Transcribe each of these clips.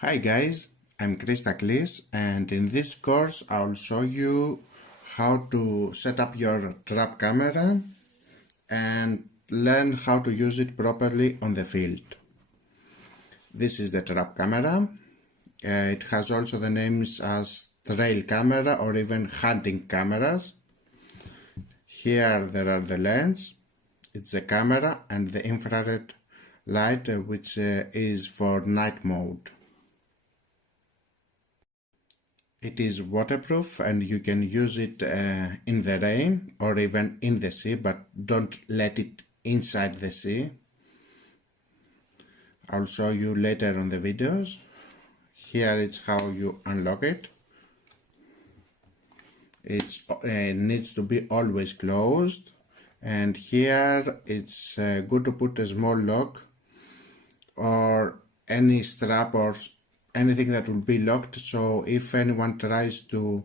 Hi guys, I'm Christaklis, and in this course I'll show you how to set up your trap camera and learn how to use it properly on the field. This is the trap camera. It has also the names as trail camera or even hunting cameras. Here there are the lens, it's the camera, and the infrared light which is for night mode. It is waterproof and you can use it in the rain or even in the sea, but don't let it inside the sea. I'll show you later on the videos. Here it's how you unlock it. It needs to be always closed, and here it's good to put a small lock or any strap or anything that will be locked, so if anyone tries to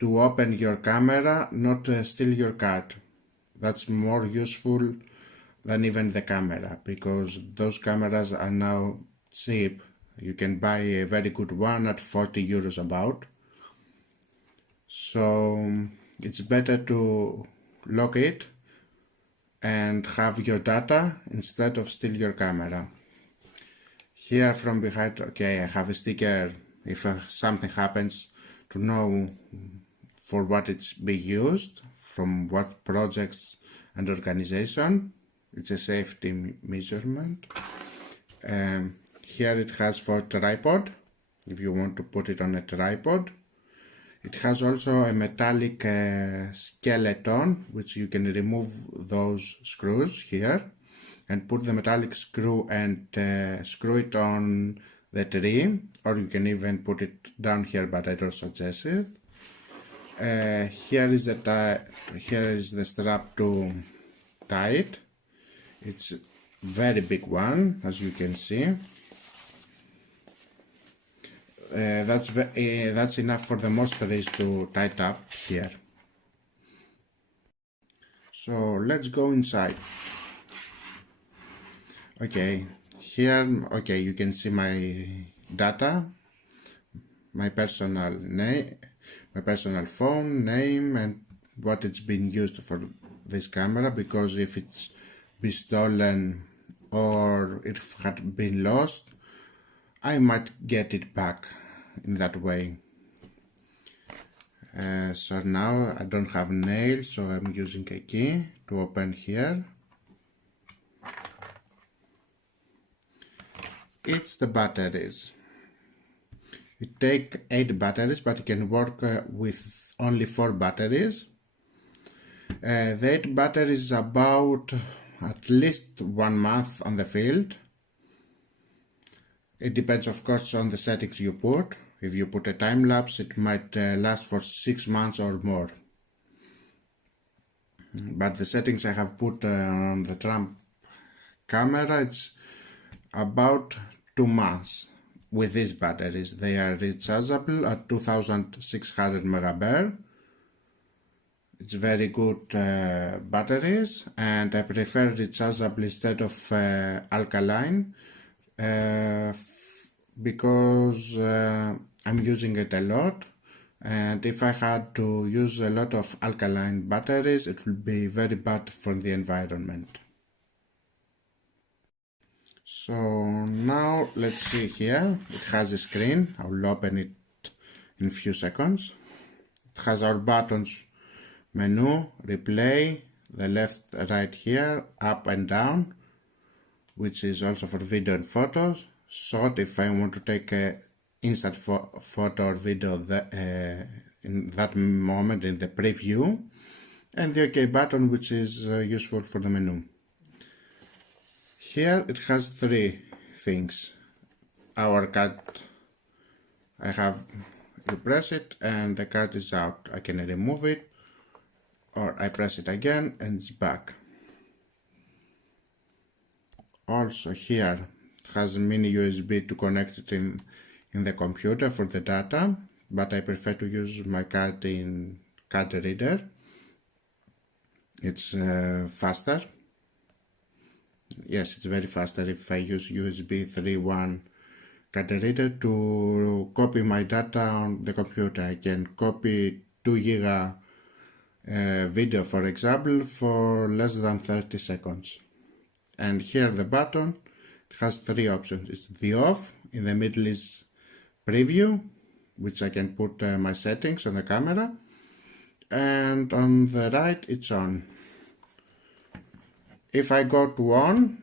open your camera, not steal your card. That's more useful than even the camera, because those cameras are now cheap. You can buy a very good one at 40 euros about. So it's better to lock it and have your data instead of steal your camera. Here from behind, okay, I have a sticker if something happens, to know for what it's being used, from what projects and organization. It's a safety measurement. Here it has for tripod, if you want to put it on a tripod. It has also a metallic skeleton, which you can remove those screws here and put the metallic screw and screw it on the tree, or you can even put it down here, but I don't suggest it. Here is the strap to tie it. It's a very big one, as you can see. That's enough for the most trees to tie it up here. So let's go inside. Okay, here, okay, you can see my data, my personal name, my personal phone name, and what it's been used for this camera, because if it's been stolen or it had been lost, I might get it back in that way. So now I don't have nails, so I'm using a key to open here. It's the batteries. It takes 8 batteries, but it can work with only 4 batteries. The 8 batteries is about at least 1 month on the field. It depends, of course, on the settings you put. If you put a time lapse, it might last for 6 months or more. But the settings I have put on the Trump camera, it's about 2 months with these batteries. They are rechargeable at 2600 megabar. It's very good batteries, and I prefer rechargeable instead of alkaline because I'm using it a lot, and if I had to use a lot of alkaline batteries, it would be very bad for the environment. So now let's see here. It has a screen. I'll open it in a few seconds. It has our buttons: menu, replay, the left, right here, up and down, which is also for video and photos. Shot, if I want to take a instant photo or video in that moment in the preview, and the OK button, which is useful for the menu. Here it has 3 things. Our card, you press it and the card is out. I can remove it, or I press it again and it's back. Also here it has a mini USB to connect it in the computer for the data, but I prefer to use my card in card reader. It's faster. Yes, it's very faster. If I use USB 3.1 got a reader to copy my data on the computer. I can copy 2 giga video, for example, for less than 30 seconds. And here the button, it has 3 options. It's the off, in the middle is preview, which I can put my settings on the camera, and on the right it's on. If I go to on,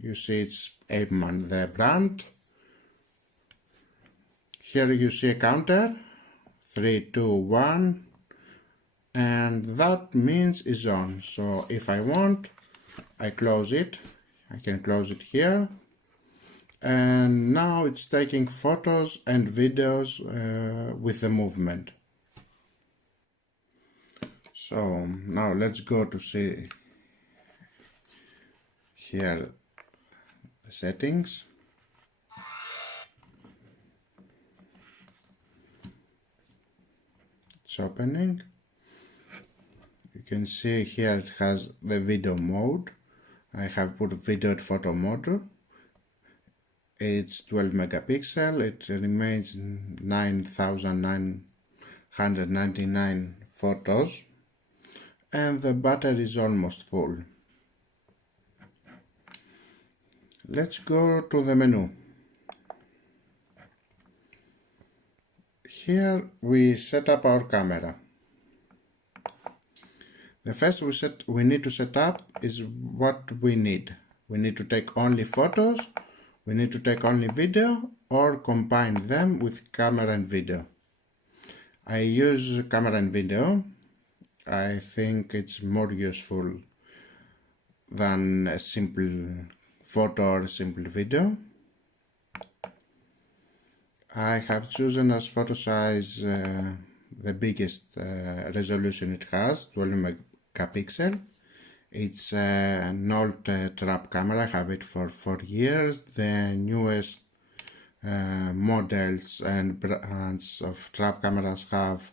you see it's Apeman, the brand. Here you see a counter, 3, 2, 1, and that means it's on. So if I want, I close it. I can close it here, and now it's taking photos and videos with the movement. So now let's go to see here the settings. It's opening. You can see here it has the video mode. I have put video and photo mode. It's 12 megapixel. It remains 9,999 photos, and the battery is almost full. Let's go to the menu. Here we set up our camera. The first we need to set up is what we need. We need to take only photos, we need to take only video, or combine them with camera and video. I use camera and video. I think it's more useful than a simple photo or a simple video. I have chosen as photo size the biggest resolution it has, 12 megapixel. It's an old trap camera. I have it for 4 years. The newest models and brands of trap cameras have,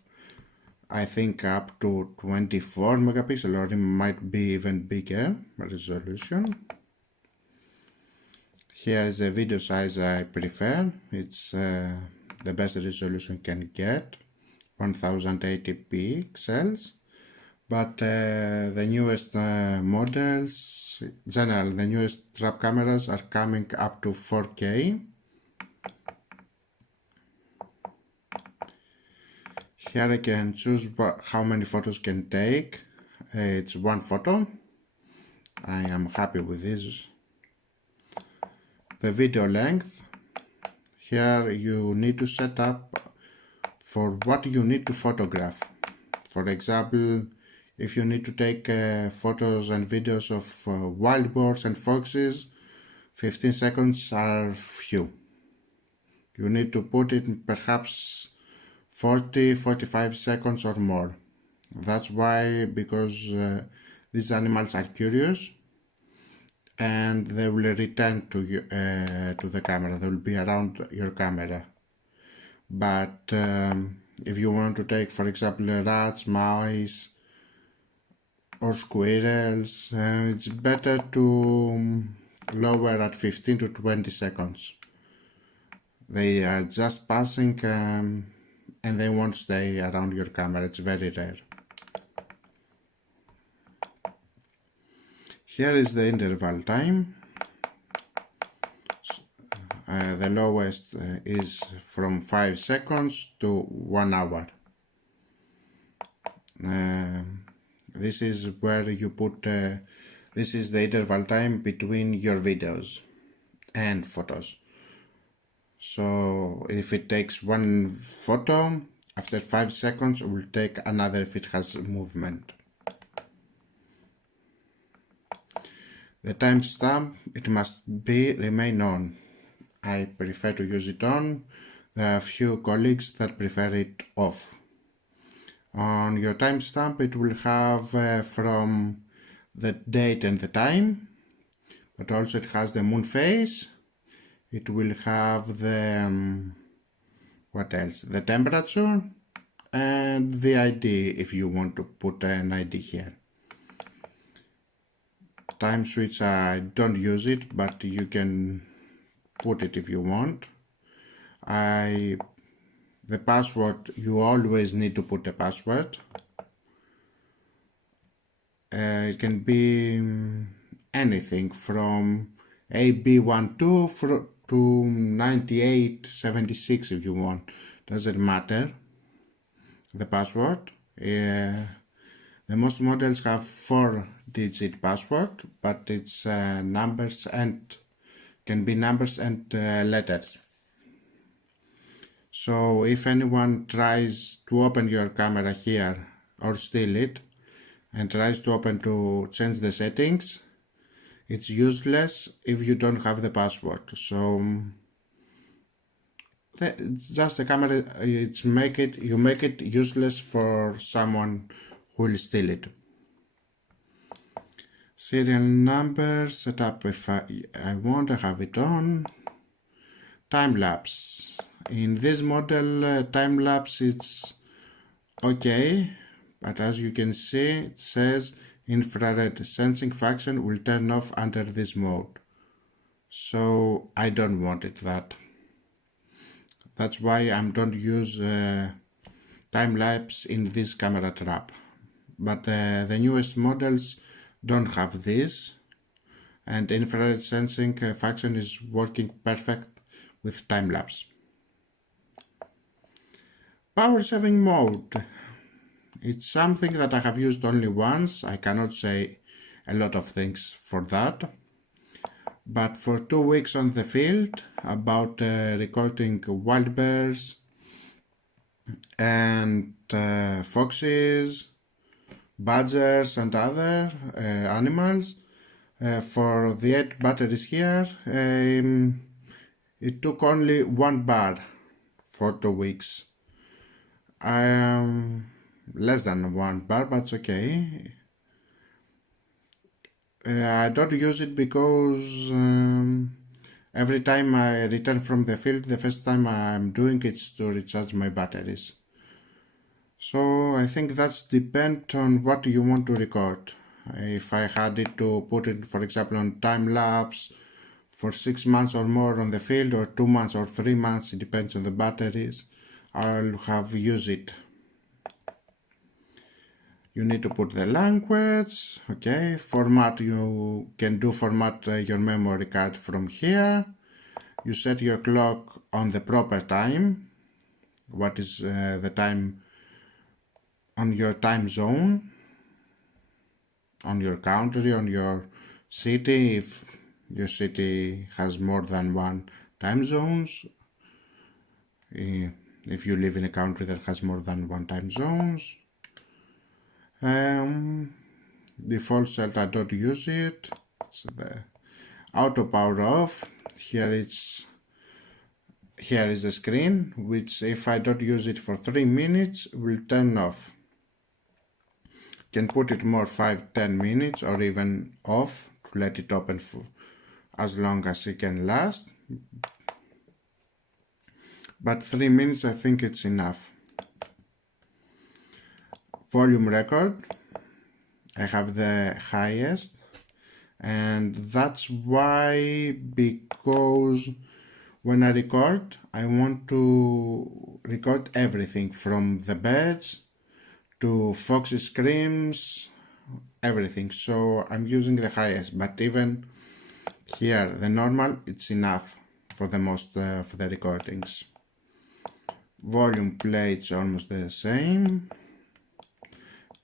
I think, up to 24 megapixel, or it might be even bigger resolution. Here is the video size I prefer. It's the best resolution you can get, 1080 pixels. But the newest models, in general, the newest trap cameras are coming up to 4K. Here I can choose how many photos can take. It's 1 photo. I am happy with this. The video length. Here you need to set up for what you need to photograph. For example, if you need to take photos and videos of wild boars and foxes, 15 seconds are few. You need to put it perhaps 40-45 seconds or more. That's why, because these animals are curious and they will return to you, to the camera. They will be around your camera. But if you want to take, for example, rats, mice, or squirrels, it's better to lower at 15 to 20 seconds. They are just passing and they won't stay around your camera. It's very rare. Here is the interval time. The lowest is from 5 seconds to 1 hour. This is where you put, this is the interval time between your videos and photos. So if it takes 1 photo, after 5 seconds it will take another if it has movement. The timestamp, it must remain on. I prefer to use it on. There are a few colleagues that prefer it off. On your timestamp it will have from the date and the time, but also it has the moon phase. It will have the, what else? The temperature and the ID if you want to put an ID here. Time switch, I don't use it, but you can put it if you want. The password, you always need to put a password. It can be anything from AB12 to 9876 if you want. Doesn't matter. The password. The most models have 4-digit password, but it's numbers and can be numbers and letters. So if anyone tries to open your camera here or steal it and tries to open to change the settings, it's useless if you don't have the password. So it's just a camera, you make it useless for someone who will steal it. Serial number, setup if I want to have it on. Time lapse. In this model, time lapse it's okay, but as you can see, it says infrared sensing function will turn off under this mode. So I don't want it that. That's why I don't use time lapse in this camera trap. But the newest models don't have this, and infrared sensing function is working perfect with time lapse. Power saving mode. It's something that I have used only once. I cannot say a lot of things for that. But for 2 weeks on the field, about recording wild bears and foxes, badgers and other animals, for the 8 batteries here, it took only 1 bar for 2 weeks. Less than 1 bar, but it's okay. I don't use it because every time I return from the field, the first time I'm doing it's to recharge my batteries. So I think that's depend on what you want to record. If I had it to put it, for example, on time lapse for 6 months or more on the field, or 2 months or 3 months, it depends on the batteries, I'll have used it. You need to put the language, okay, format, you can do format your memory card from here. You set your clock on the proper time, what is the time on your time zone, on your country, on your city, if your city has more than 1 time zones, if you live in a country that has more than 1 time zones. Default set, I don't use it. It's the auto power off. Here is the screen, which if I don't use it for 3 minutes will turn off. Can put it more 5-10 minutes or even off to let it open for as long as it can last. But 3 minutes I think it's enough. Volume record, I have the highest, and that's why, because when I record, I want to record everything from the birds to foxy screams, everything. So I'm using the highest, but even here, the normal, it's enough for the most for the recordings. Volume play, it's almost the same.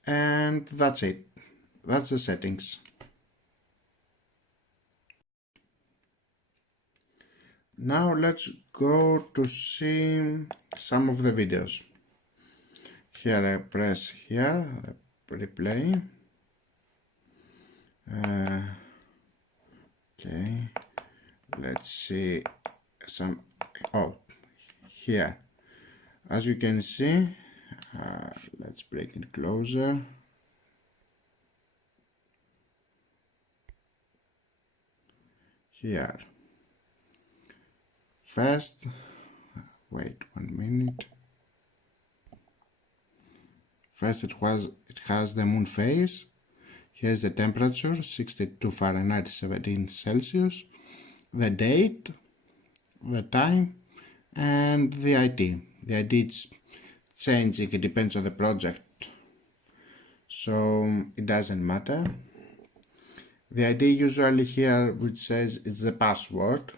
And that's it. That's the settings. Now let's go to see some of the videos. Here I press here, replay. Okay, let's see some. Oh, here, as you can see, let's bring it closer. Here, first, wait 1 minute. First it has the moon phase. Here's the temperature, 62 Fahrenheit, 17 Celsius. The date, the time, and the ID. The ID is changing, it depends on the project, so it doesn't matter. The ID usually here which says it's the password.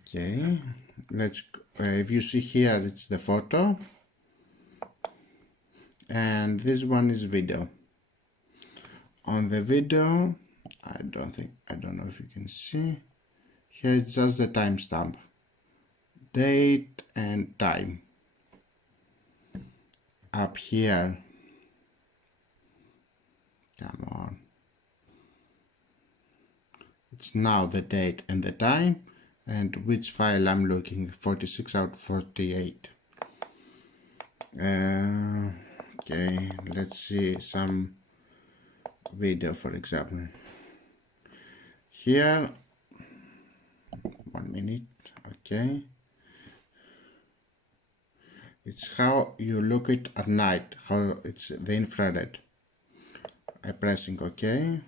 Okay, let's if you see here, it's the photo, and this one is video. On the video, I don't know if you can see, here it's just the timestamp, date and time. Up here, come on, it's now the date and the time, and which file I'm looking, 46 out of 48. Okay, let's see some video, for example. Here, 1 minute, okay. It's how you look it at night, how it's the infrared. I'm pressing OK.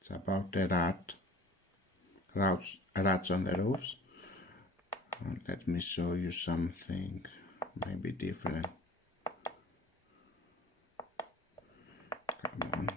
It's about a rats on the roofs. Let me show you something maybe different. Come on.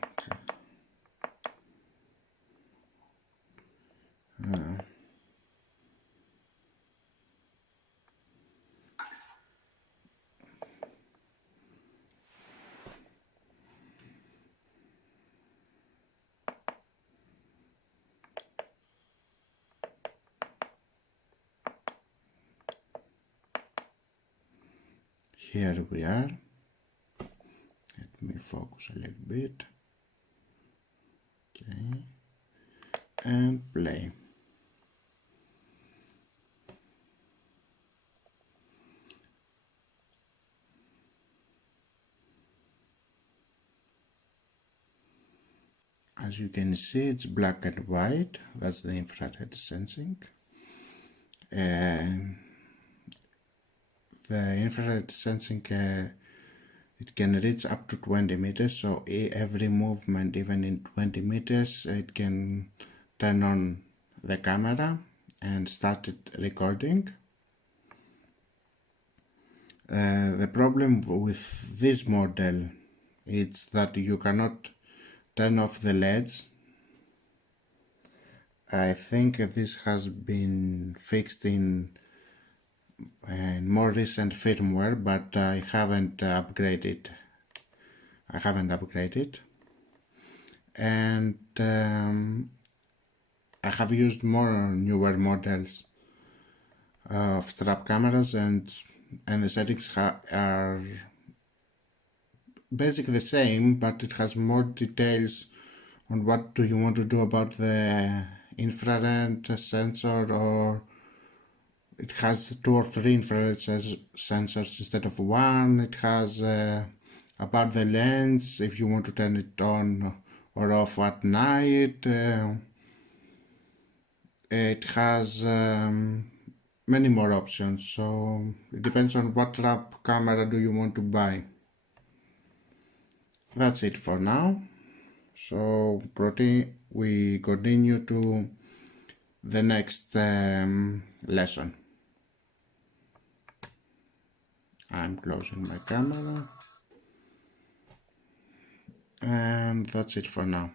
Here we are. Let me focus a little bit. Okay. And play. As you can see, it's black and white. That's the infrared sensing. And the infrared sensing, it can reach up to 20 meters, so every movement, even in 20 meters, it can turn on the camera and start it recording. The problem with this model is that you cannot turn off the LEDs. I think this has been fixed in more recent firmware, but I haven't upgraded. And I have used more newer models of strap cameras, and the settings are basically the same, but it has more details on what do you want to do about the infrared sensor, or it has 2 or 3 infrared sensors instead of 1. It has about the lens, if you want to turn it on or off at night. It has many more options, so it depends on what trap camera do you want to buy. That's it for now. So we continue to the next lesson. I'm closing my camera, and that's it for now.